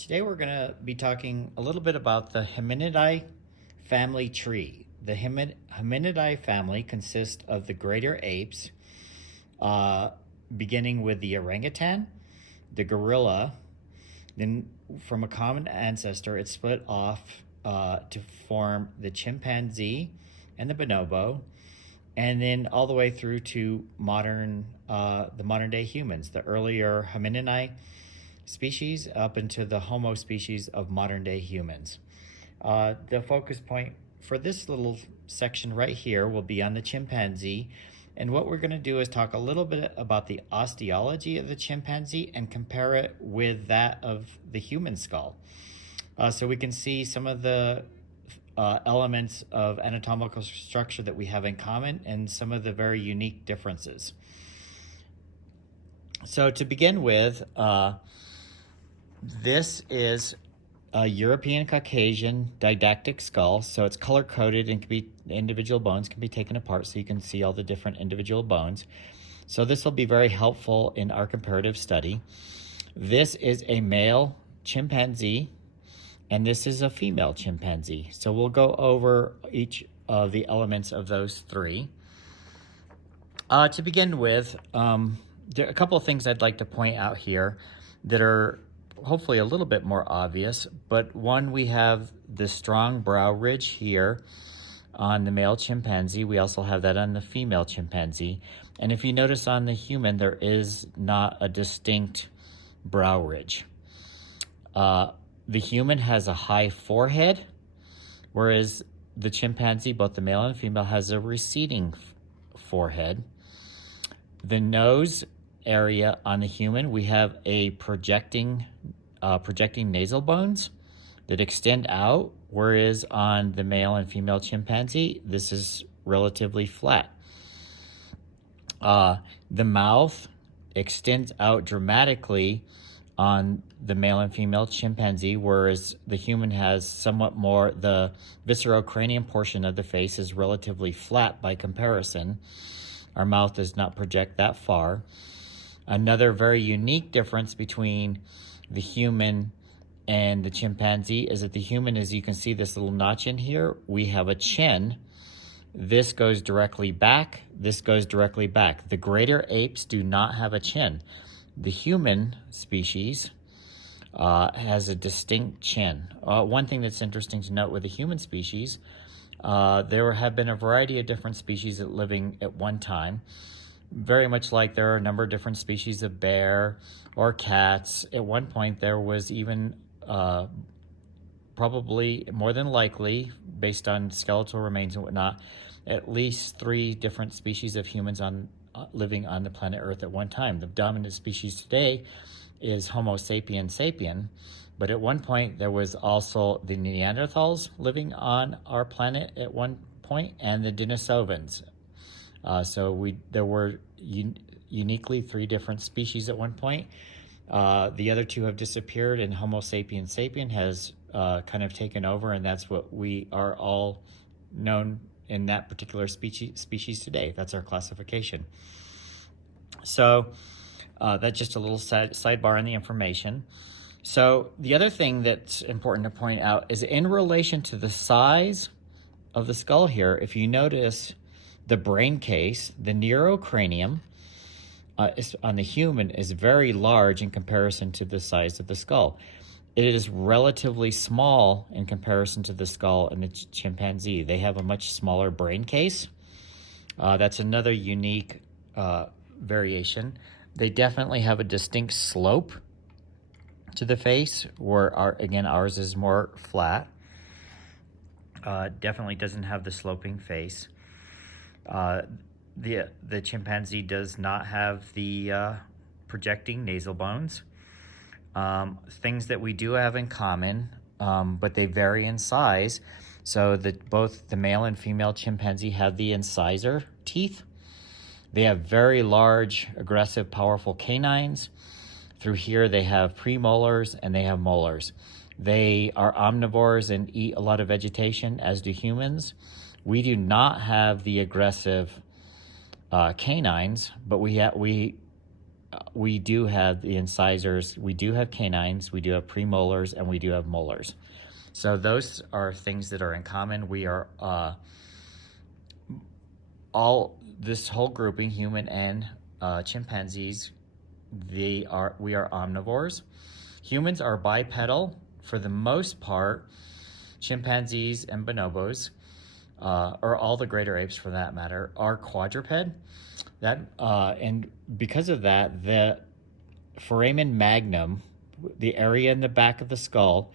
Today we're going to be talking a little bit about the Hominidae family tree. The Hominidae family consists of the greater apes, beginning with the orangutan, the gorilla. Then from a common ancestor, it split off to form the chimpanzee and the bonobo, and then all the way through to the modern day humans, the earlier hominidae species up into the Homo species of modern day humans. The focus point for this little section right here will be on the chimpanzee. And what we're going to do is talk a little bit about the osteology of the chimpanzee and compare it with that of the human skull. So we can see some of the elements of anatomical structure that we have in common and some of the very unique differences. So to begin with, this is a European Caucasian didactic skull, so it's color-coded and individual bones can be taken apart so you can see all the different individual bones. So this will be very helpful in our comparative study. This is a male chimpanzee, and this is a female chimpanzee. So we'll go over each of the elements of those three. To begin with, there are a couple of things I'd like to point out here that are hopefully a little bit more obvious, but one, we have the strong brow ridge here on the male chimpanzee. We also have that on the female chimpanzee. And if you notice on the human, there is not a distinct brow ridge. The human has a high forehead, whereas the chimpanzee, both the male and female, has a receding forehead. The nose area on the human, we have a projecting nasal bones that extend out, whereas on the male and female chimpanzee, this is relatively flat. The mouth extends out dramatically on the male and female chimpanzee, whereas the human has somewhat more. The viscerocranial portion of the face is relatively flat by comparison. Our mouth does not project that far. Another very unique difference between the human and the chimpanzee is that the human, as you can see this little notch in here, we have a chin. This goes directly back. This goes directly back. The greater apes do not have a chin. The human species has a distinct chin. One thing that's interesting to note with the human species, there have been a variety of different species living at one time. Very much like there are a number of different species of bear or cats. At one point, there was even probably more than likely, based on skeletal remains and whatnot, at least 3 different species of humans living on the planet Earth at one time. The dominant species today is Homo sapiens sapien, but at one point there was also the Neanderthals living on our planet at one point, and the Denisovans. There were uniquely 3 different species at one point. The other 2 have disappeared, and Homo sapiens sapien has kind of taken over, and that's what we are all known in that particular species today. That's our classification. So that's just a little sidebar on the information. So the other thing that's important to point out is in relation to the size of the skull here, if you notice the brain case, the neurocranium on the human is very large in comparison to the size of the skull. It is relatively small in comparison to the skull in the chimpanzee. They have a much smaller brain case. That's another unique variation. They definitely have a distinct slope to the face, where ours is more flat. Definitely doesn't have the sloping face. The chimpanzee does not have the projecting nasal bones. Things that we do have in common, but they vary in size. So that both the male and female chimpanzee have the incisor teeth. They have very large, aggressive, powerful canines. Through here, they have premolars and they have molars. They are omnivores and eat a lot of vegetation, as do humans. We do not have the aggressive canines, but we we do have the incisors, we do have canines, we do have premolars, and we do have molars. So those are things that are in common. We are this whole grouping, human and chimpanzees, we are omnivores. Humans are bipedal for the most part. Chimpanzees and bonobos, or all the greater apes for that matter, are quadruped. And because of that, the foramen magnum, the area in the back of the skull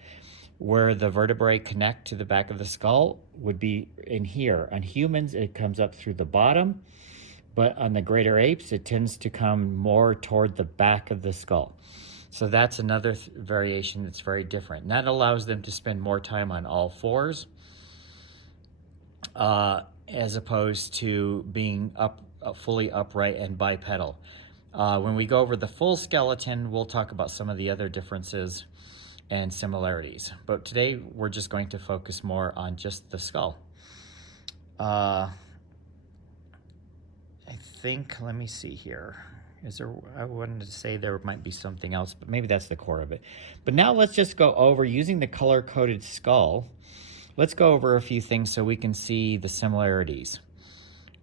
where the vertebrae connect to the back of the skull, would be in here. On humans, it comes up through the bottom, but on the greater apes, it tends to come more toward the back of the skull. So that's another variation that's very different. And that allows them to spend more time on all fours, as opposed to being fully upright and bipedal. When we go over the full skeleton, we'll talk about some of the other differences and similarities. But today, we're just going to focus more on just the skull. I think, let me see here. I wanted to say there might be something else, but maybe that's the core of it. But now let's just go over, using the color-coded skull, let's go over a few things so we can see the similarities.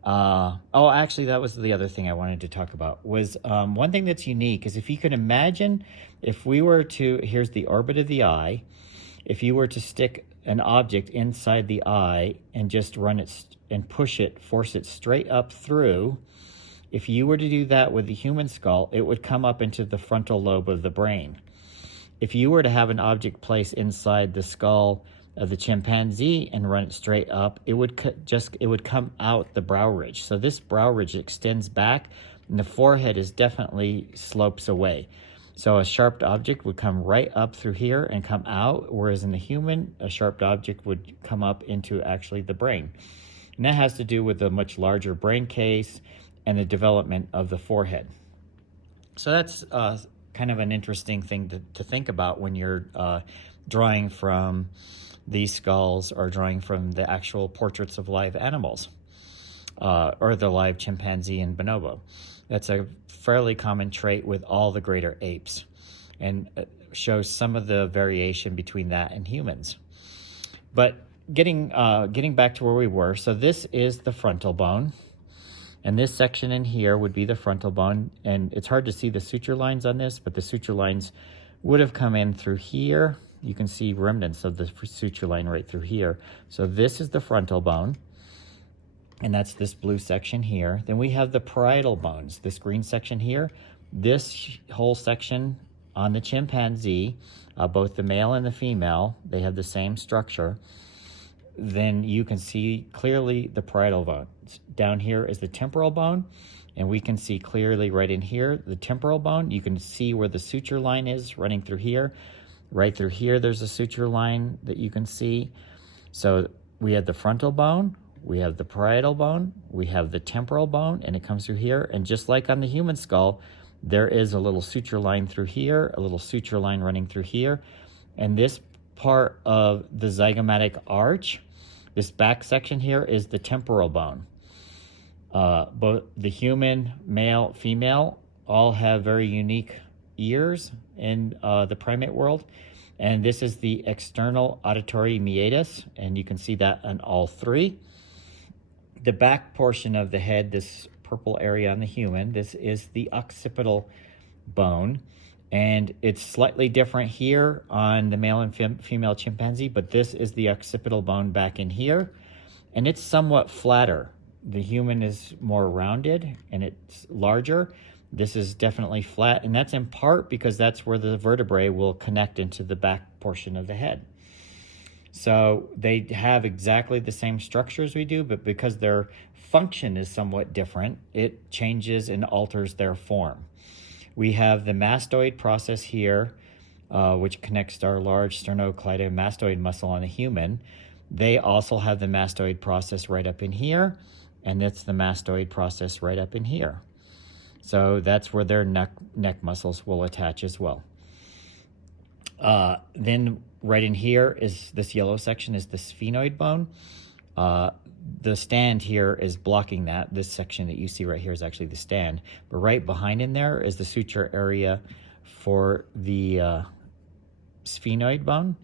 Actually, that was the other thing I wanted to talk about, was one thing that's unique is if you can imagine, if we were to, here's the orbit of the eye, if you were to stick an object inside the eye and just run it and push it, force it straight up through, if you were to do that with the human skull, it would come up into the frontal lobe of the brain. If you were to have an object placed inside the skull of the chimpanzee and run it straight up, it would come out the brow ridge. So this brow ridge extends back, and the forehead is definitely slopes away. So a sharp object would come right up through here and come out, whereas in the human, a sharp object would come up into actually the brain. And that has to do with the much larger brain case and the development of the forehead. So that's kind of an interesting thing to think about when you're drawing from these skulls or drawing from the actual portraits of live animals, or the live chimpanzee and bonobo. That's a fairly common trait with all the greater apes, and shows some of the variation between that and humans. But getting back to where we were, so this is the frontal bone, and this section in here would be the frontal bone, and it's hard to see the suture lines on this, but the suture lines would have come in through here. You can see remnants of the suture line right through here. So this is the frontal bone, and that's this blue section here. Then we have the parietal bones, this green section here. This whole section on the chimpanzee, both the male and the female, they have the same structure. Then you can see clearly the parietal bone. Down here is the temporal bone, and we can see clearly right in here the temporal bone. You can see where the suture line is running through here. Right through here, there's a suture line that you can see. So we have the frontal bone, we have the parietal bone, we have the temporal bone, and it comes through here. And just like on the human skull, there is a little suture line through here, a little suture line running through here. And this part of the zygomatic arch, this back section here, is the temporal bone. Both the human, male, female, all have very unique ears in the primate world, and this is the external auditory meatus, and you can see that on all three. The back portion of the head, this purple area on the human, this is the occipital bone, and it's slightly different here on the male and female chimpanzee, but this is the occipital bone back in here, and it's somewhat flatter. The human is more rounded and it's larger. This is definitely flat, and that's in part because that's where the vertebrae will connect into the back portion of the head. So they have exactly the same structure as we do, but because their function is somewhat different, it changes and alters their form. We have the mastoid process here, which connects to our large sternocleidomastoid muscle on the human. They also have the mastoid process right up in here, and that's the mastoid process right up in here. So that's where their neck muscles will attach as well. Then right in here is this yellow section is the sphenoid bone. the stand here is blocking that. This section that you see right here is actually the stand. But right behind in there is the suture area for the sphenoid bone.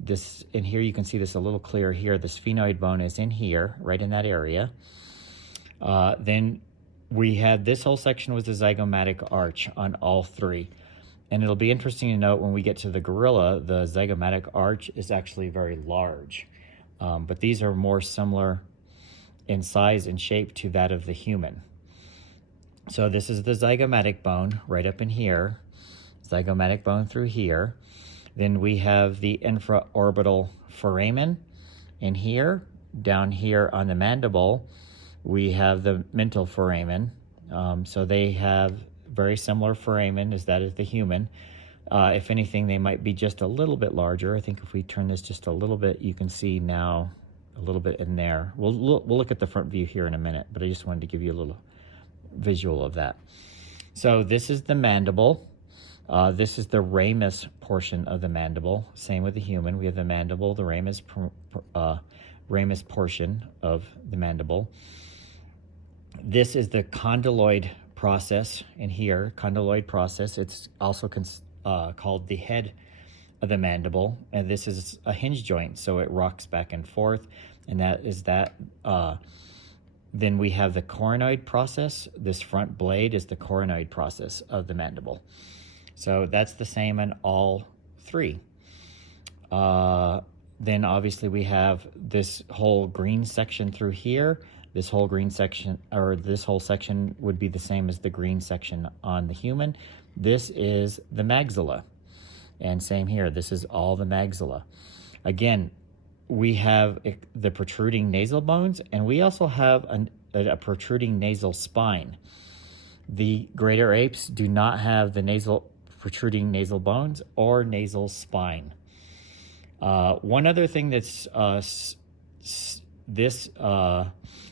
This in here, you can see this a little clearer here. The sphenoid bone is in here, right in that area. Then we had this whole section was the zygomatic arch on all three. And it'll be interesting to note when we get to the gorilla, the zygomatic arch is actually very large. But these are more similar in size and shape to that of the human. So this is the zygomatic bone right up in here, zygomatic bone through here. Then we have the infraorbital foramen in here. Down here on the mandible, we have the mental foramen. So they have very similar foramen as that of the human. If anything, they might be just a little bit larger. I think if we turn this just a little bit, you can see now a little bit in there. We'll look at the front view here in a minute, but I just wanted to give you a little visual of that. So this is the mandible. This is the ramus portion of the mandible. Same with the human. We have the mandible, the ramus portion of the mandible. This is the condyloid process in here, condyloid process. It's also called the head of the mandible, and this is a hinge joint, so it rocks back and forth, and that is that. Then we have the coronoid process. This front blade is the coronoid process of the mandible. So that's the same in all three. Then obviously we have this whole green section through here. This whole green section, or this whole section, would be the same as the green section on the human. This is the maxilla. And same here, this is all the maxilla. Again, we have the protruding nasal bones, and we also have a protruding nasal spine. The greater apes do not have the protruding nasal bones or nasal spine. One other thing that's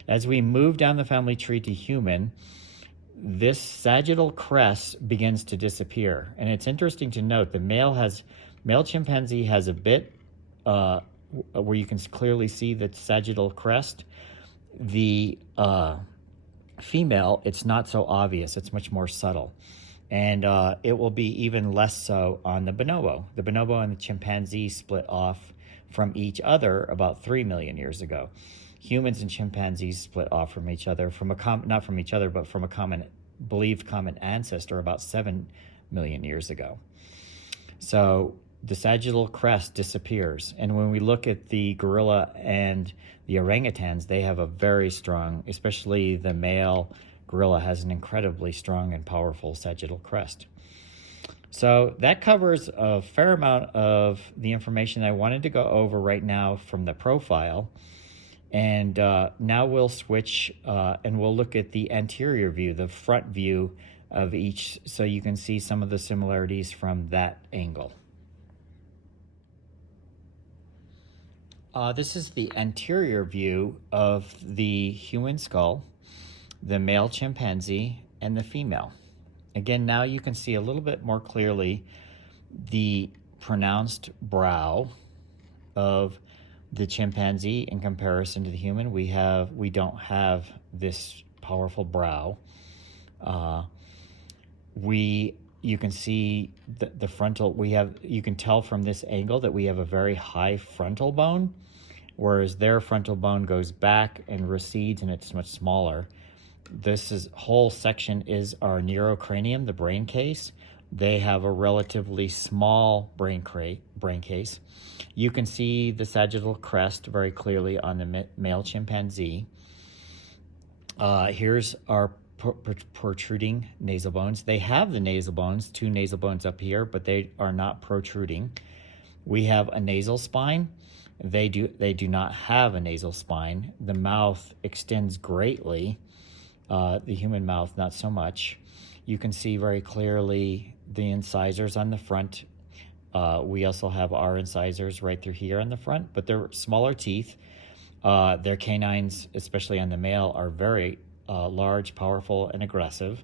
as we move down the family tree to human, this sagittal crest begins to disappear. And it's interesting to note the male chimpanzee has a bit where you can clearly see the sagittal crest. The female, it's not so obvious. It's much more subtle. And it will be even less so on the bonobo. The bonobo and the chimpanzee split off from each other about 3 million years ago. Humans and chimpanzees split off from each other, not from each other, but from a believed common ancestor about 7 million years ago. So the sagittal crest disappears. And when we look at the gorilla and the orangutans, they have a very strong, especially the male gorilla has an incredibly strong and powerful sagittal crest. So that covers a fair amount of the information I wanted to go over right now from the profile. And now we'll switch and we'll look at the anterior view, the front view of each, so you can see some of the similarities from that angle. This is the anterior view of the human skull, the male chimpanzee, and the female. Again, now you can see a little bit more clearly the pronounced brow of the chimpanzee in comparison to the human. We don't have this powerful brow. You can see the frontal, you can tell from this angle that we have a very high frontal bone, whereas their frontal bone goes back and recedes and it's much smaller. This whole section is our neurocranium, the brain case. They have a relatively small brain case. You can see the sagittal crest very clearly on the male chimpanzee. Here's our protruding nasal bones. They have the nasal bones, 2 nasal bones up here, but they are not protruding. We have a nasal spine. They do not have a nasal spine. The mouth extends greatly. The human mouth, not so much. You can see very clearly the incisors on the front. We also have our incisors right through here on the front, but they're smaller teeth. Their canines, especially on the male, are very large, powerful, and aggressive.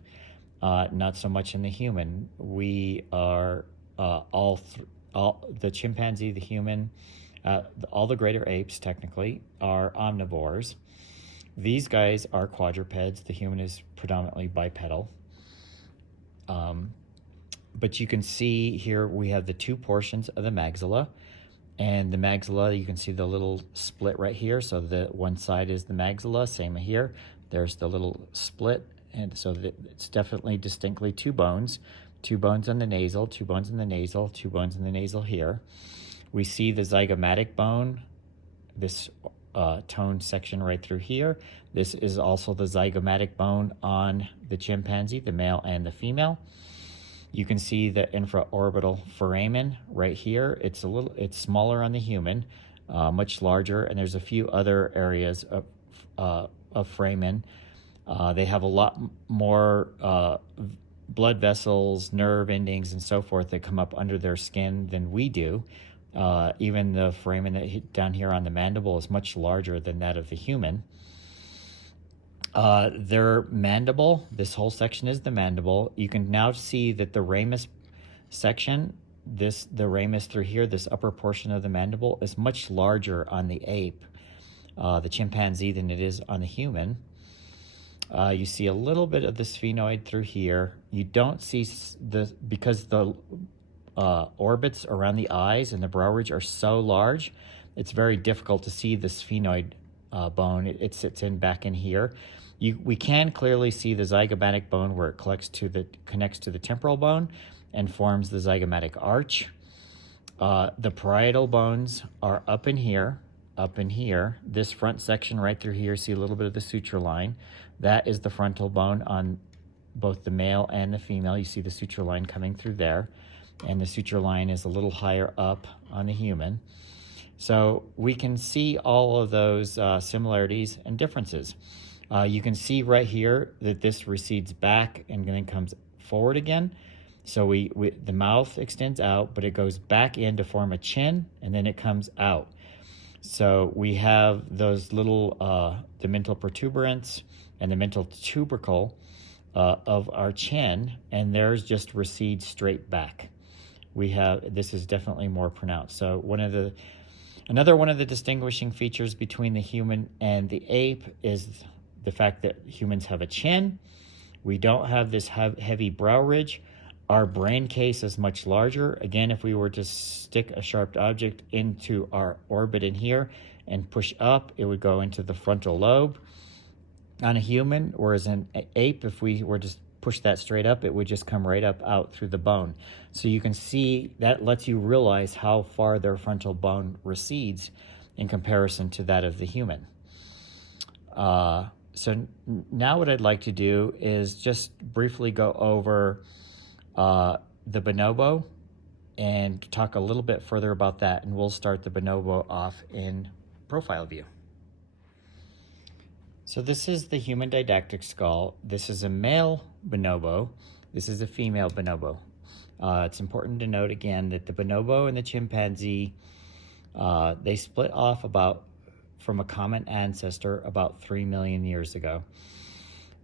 Not so much in the human. We are the chimpanzee, the human, All the greater apes, technically, are omnivores. These guys are quadrupeds. The human is predominantly bipedal. But you can see here we have the two portions of the maxilla. And the maxilla, you can see the little split right here. So the one side is the maxilla, same here. There's the little split. And so it's definitely distinctly two bones on the nasal, two bones in the nasal, two bones in the nasal here. We see the zygomatic bone, this toned section right through here. This is also the zygomatic bone on the chimpanzee, the male and the female. You can see the infraorbital foramen right here. It's smaller on the human, much larger, and there's a few other areas of foramen. They have a lot more blood vessels, nerve endings, and so forth that come up under their skin than we do. Even the foramen down here on the mandible is much larger than that of the human. Their mandible, this whole section is the mandible. You can now see that the ramus section, the ramus through here, this upper portion of the mandible is much larger on the ape, the chimpanzee, than it is on the human. You see a little bit of the sphenoid through here. You don't see because the orbits around the eyes and the brow ridge are so large, it's very difficult to see the sphenoid bone. It sits back in here. We can clearly see the zygomatic bone where it connects to the temporal bone and forms the zygomatic arch. The parietal bones are up in here. This front section right through here, see a little bit of the suture line. That is the frontal bone on both the male and the female. You see the suture line coming through there, and the suture line is a little higher up on the human. So we can see all of those similarities and differences. You can see right here that this recedes back and then comes forward again. So the mouth extends out, but it goes back in to form a chin, and then it comes out. So we have those little, the mental protuberance and the mental tubercle of our chin, and theirs just recedes straight back. This is definitely more pronounced. So another one of the distinguishing features between the human and the ape is the fact that humans have a chin. We don't have this heavy brow ridge. Our brain case is much larger. Again, if we were to stick a sharp object into our orbit in here and push up, it would go into the frontal lobe on a human, whereas an ape, if we were to push that straight up, it would just come right up out through the bone. So you can see that lets you realize how far their frontal bone recedes in comparison to that of the human. So now what I'd like to do is just briefly go over the bonobo and talk a little bit further about that, and we'll start the bonobo off in profile view. So this is the human didactic skull. This is a male bonobo. This is a female bonobo. It's important to note again that the bonobo and the chimpanzee, they split off from a common ancestor about 3 million years ago.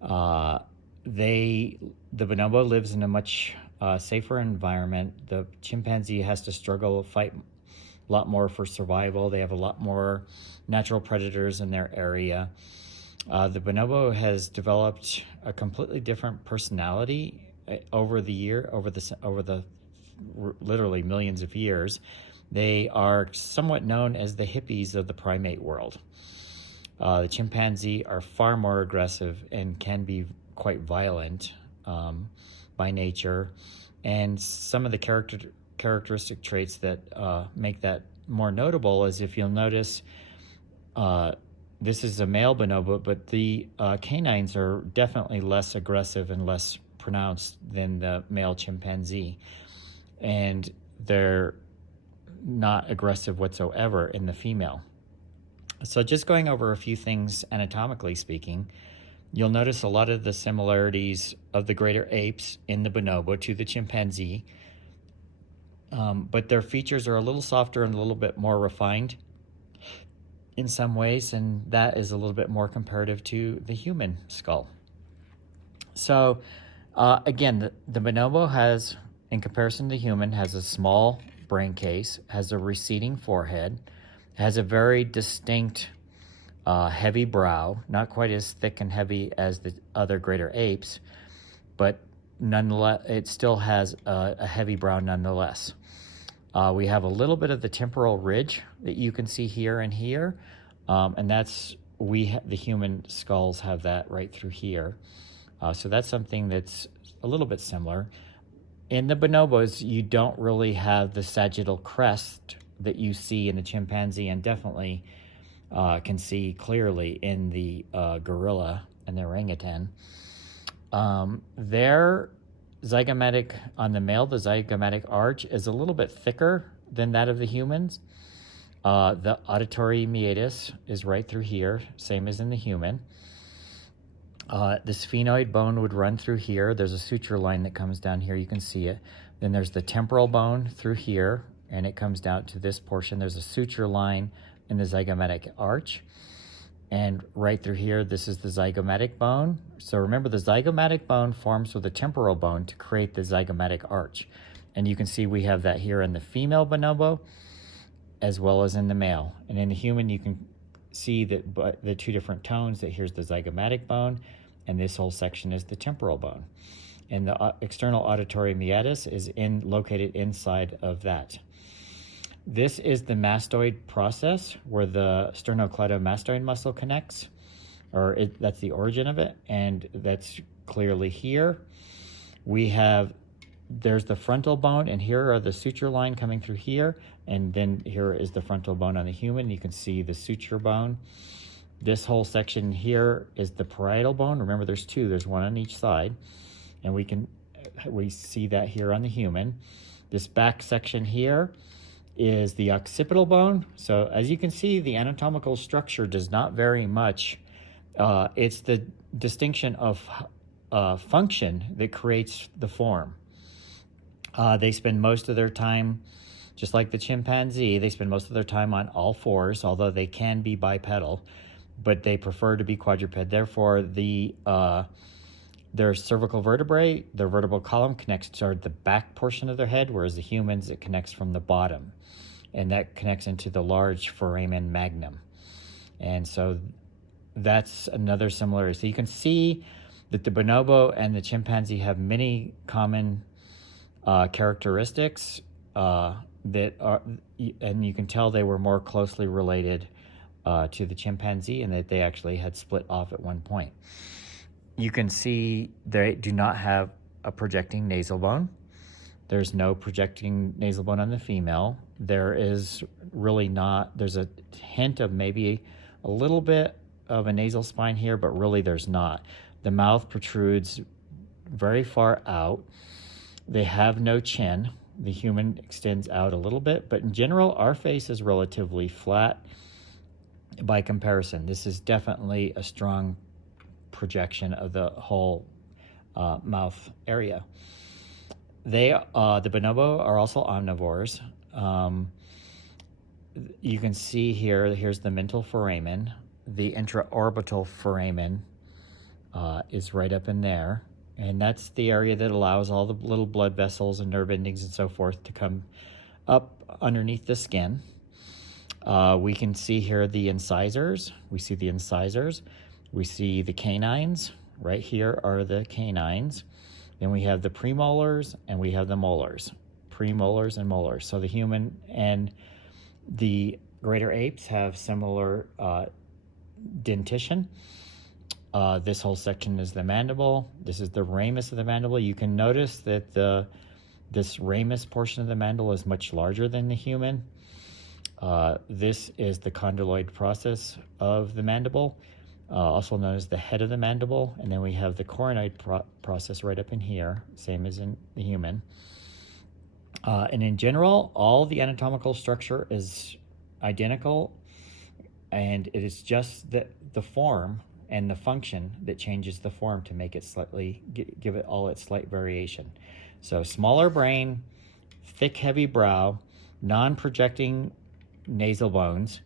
The bonobo lives in a much safer environment. The chimpanzee has to struggle, fight a lot more for survival. They have a lot more natural predators in their area. The bonobo has developed a completely different personality over the literally millions of years. They are somewhat known as the hippies of the primate world. The chimpanzee are far more aggressive and can be quite violent by nature. And some of the characteristic traits that make that more notable is, if you'll notice, this is a male bonobo, but the canines are definitely less aggressive and less pronounced than the male chimpanzee. And they're not aggressive whatsoever in the female. So just going over a few things anatomically speaking, you'll notice a lot of the similarities of the greater apes in the bonobo to the chimpanzee, but their features are a little softer and a little bit more refined in some ways, and that is a little bit more comparative to the human skull. So again, the bonobo has, in comparison to the human, has a small brain case, has a receding forehead. has a very distinct heavy brow, not quite as thick and heavy as the other greater apes, but nonetheless, it still has a heavy brow nonetheless. We have a little bit of the temporal ridge that you can see here and here, and that's the human skulls have that right through here. So that's something that's a little bit similar. In the bonobos, you don't really have the sagittal crest that you see in the chimpanzee, and definitely can see clearly in the gorilla and the orangutan. Their zygomatic, on the male, the zygomatic arch is a little bit thicker than that of the humans. The auditory meatus is right through here, same as in the human. The sphenoid bone would run through here. There's a suture line that comes down here. You can see it. Then there's the temporal bone through here, and it comes down to this portion. There's a suture line in the zygomatic arch. And right through here, this is the zygomatic bone. So remember, the zygomatic bone forms with the temporal bone to create the zygomatic arch. And you can see we have that here in the female bonobo as well as in the male. And in the human, you can see that the two different tones, that here's the zygomatic bone, and this whole section is the temporal bone. And the external auditory meatus is located inside of that. This is the mastoid process where the sternocleidomastoid muscle connects, that's the origin of it, and that's clearly here. There's the frontal bone, and here are the suture line coming through here, and then here is the frontal bone on the human. You can see the suture bone. This whole section here is the parietal bone. Remember, there's two. There's one on each side, and we see that here on the human. This back section here is the occipital bone. So as you can see, the anatomical structure does not vary much. It's the distinction of function that creates the form. They spend most of their time, just like the chimpanzee, they spend most of their time on all fours, although they can be bipedal, but they prefer to be quadruped. Therefore, their cervical vertebrae, their vertebral column connects toward the back portion of their head, whereas the humans, it connects from the bottom. And that connects into the large foramen magnum. And so that's another similarity. So you can see that the bonobo and the chimpanzee have many common characteristics and you can tell they were more closely related to the chimpanzee, and that they actually had split off at one point. You can see they do not have a projecting nasal bone. There's no projecting nasal bone on the female. There's a hint of maybe a little bit of a nasal spine here, but really there's not. The mouth protrudes very far out. They have no chin. The human extends out a little bit, but in general, our face is relatively flat by comparison. This is definitely a strong projection of the whole mouth area. The bonobo are also omnivores. You can see here's the mental foramen. The intraorbital foramen is right up in there. And that's the area that allows all the little blood vessels and nerve endings and so forth to come up underneath the skin. We can see here the incisors. We see the incisors. We see the canines. Right here are the canines. Then we have the premolars and we have the molars. Premolars and molars. So the human and the greater apes have similar dentition. This whole section is the mandible. This is the ramus of the mandible. You can notice that this ramus portion of the mandible is much larger than the human. This is the condyloid process of the mandible, also known as the head of the mandible. And then we have the coronoid process right up in here, same as in the human. And in general, all the anatomical structure is identical, and it is just the form and the function that changes the form to make it slightly, give it all its slight variation. So smaller brain, thick, heavy brow, non-projecting nasal bones,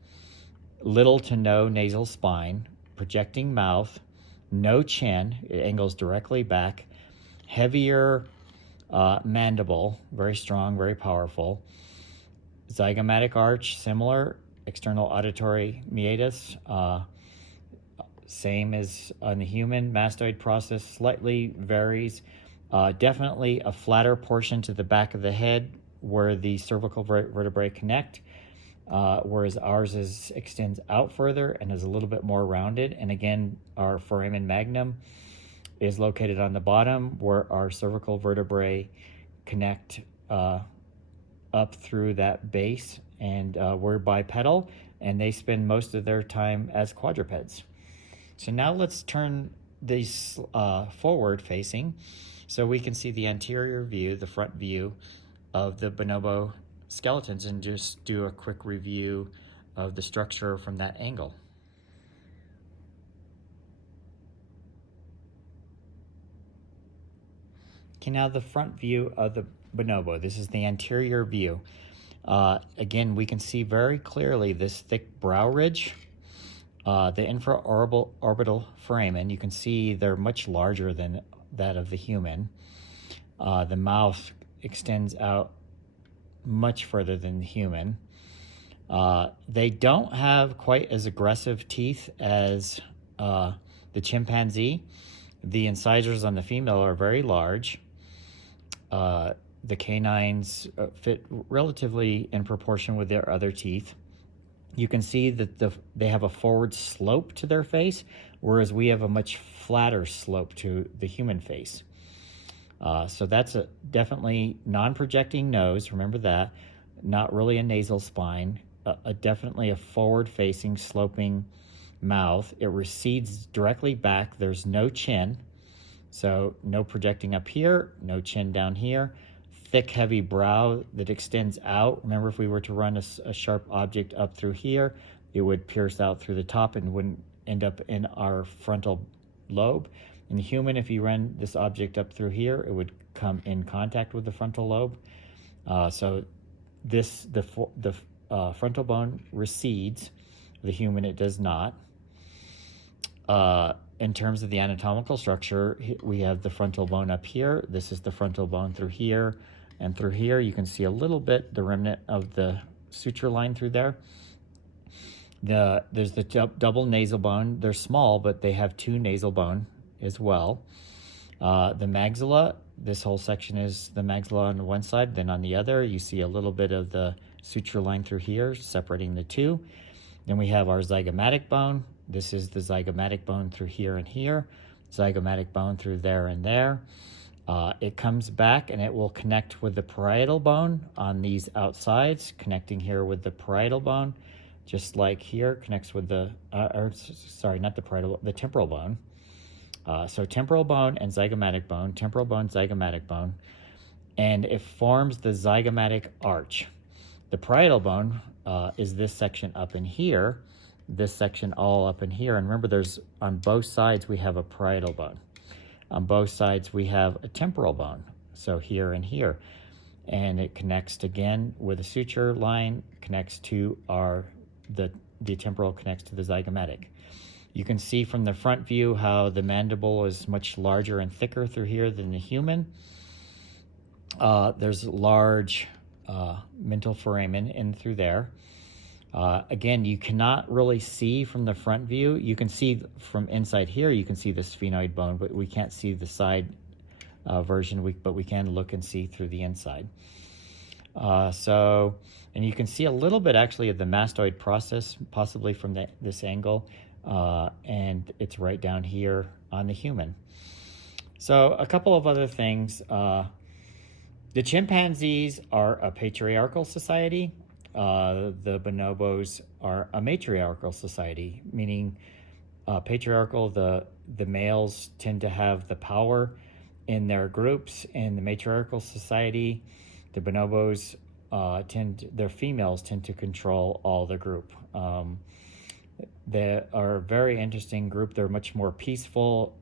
little to no nasal spine, projecting mouth, no chin, it angles directly back, heavier mandible, very strong, very powerful, zygomatic arch, similar external auditory meatus. Same as on the human. Mastoid process slightly varies. Definitely a flatter portion to the back of the head where the cervical vertebrae connect, whereas ours extends out further and is a little bit more rounded. And again, our foramen magnum is located on the bottom where our cervical vertebrae connect up through that base. And we're bipedal, and they spend most of their time as quadrupeds. So now let's turn these forward facing so we can see the anterior view, the front view of the bonobo skeletons, and just do a quick review of the structure from that angle. Okay, now the front view of the bonobo. This is the anterior view. Again, we can see very clearly this thick brow ridge. The infraorbital foramen, you can see they're much larger than that of the human. The mouth extends out much further than the human. They don't have quite as aggressive teeth as the chimpanzee. The incisors on the female are very large. The canines fit relatively in proportion with their other teeth. You can see that they have a forward slope to their face, whereas we have a much flatter slope to the human face. So that's a definitely non-projecting nose, remember that. Not really a nasal spine, definitely a forward-facing sloping mouth. It recedes directly back. There's no chin, so no projecting up here, no chin down here. Thick, heavy brow that extends out. Remember, if we were to run a sharp object up through here, it would pierce out through the top and wouldn't end up in our frontal lobe. In the human, if you run this object up through here, it would come in contact with the frontal lobe. So the frontal bone recedes. The human, it does not. In terms of the anatomical structure, we have the frontal bone up here. This is the frontal bone through here. And through here, you can see a little bit, the remnant of the suture line through there. There's the double nasal bone. They're small, but they have two nasal bone as well. The maxilla, this whole section is the maxilla on one side, then on the other, you see a little bit of the suture line through here, separating the two. Then we have our zygomatic bone. This is the zygomatic bone through here and here, zygomatic bone through there and there. It comes back and it will connect with the parietal bone on these outsides, connecting here with the parietal bone, just like here connects with the, sorry, not the parietal, the temporal bone. So temporal bone and zygomatic bone, temporal bone, zygomatic bone, and it forms the zygomatic arch. The parietal bone is this section up in here, this section all up in here. And remember, there's on both sides we have a parietal bone. On both sides we have a temporal bone, so here and here. And it connects again with a suture line, connects to the temporal connects to the zygomatic. You can see from the front view how the mandible is much larger and thicker through here than the human. There's large mental foramen in through there. Again, you cannot really see from the front view. You can see from inside here, you can see the sphenoid bone, but we can't see the side version, but we can look and see through the inside. And you can see a little bit actually of the mastoid process, possibly from this angle, and it's right down here on the human. So a couple of other things. The chimpanzees are a patriarchal society. The bonobos are a matriarchal society, meaning patriarchal, the males tend to have the power in their groups. In the matriarchal society, the bonobos their females tend to control all the group. They are a very interesting group. They're much more peaceful,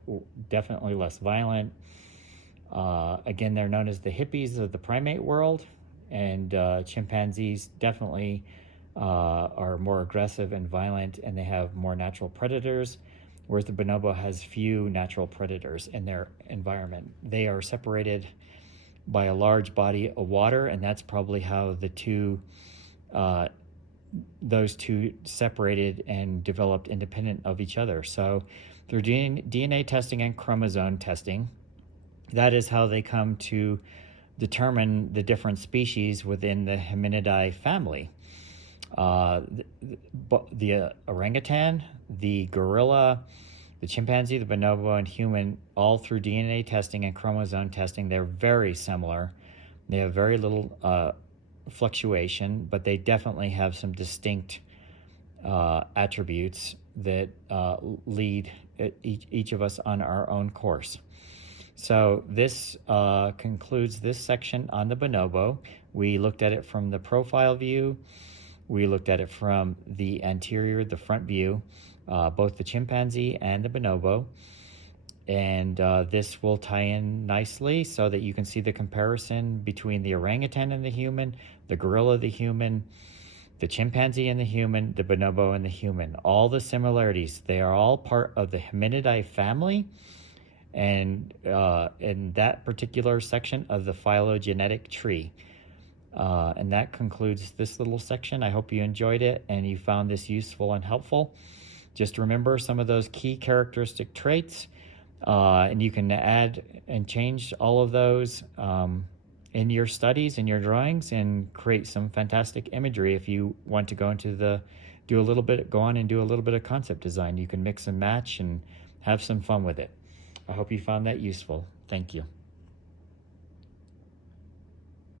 definitely less violent. Again, they're known as the hippies of the primate world, and chimpanzees definitely are more aggressive and violent, and they have more natural predators, whereas the bonobo has few natural predators in their environment. They are separated by a large body of water, and that's probably how the two those two separated and developed independent of each other. So through DNA testing and chromosome testing, that is how they come to determine the different species within the Hominidae family. The orangutan, the gorilla, the chimpanzee, the bonobo, and human, all through DNA testing and chromosome testing, they're very similar. They have very little fluctuation, but they definitely have some distinct attributes that lead each of us on our own course. So this concludes this section on the bonobo. We looked at it from the profile view. We looked at it from the anterior, the front view, both the chimpanzee and the bonobo. And this will tie in nicely so that you can see the comparison between the orangutan and the human, the gorilla, the human, the chimpanzee and the human, the bonobo and the human. All the similarities. They are all part of the Hominidae family, and in that particular section of the phylogenetic tree. And that concludes this little section. I hope you enjoyed it and you found this useful and helpful. Just remember some of those key characteristic traits, and you can add and change all of those in your studies, in your drawings, and create some fantastic imagery. If you want to go on and do a little bit of concept design, you can mix and match and have some fun with it. I hope you found that useful. Thank you.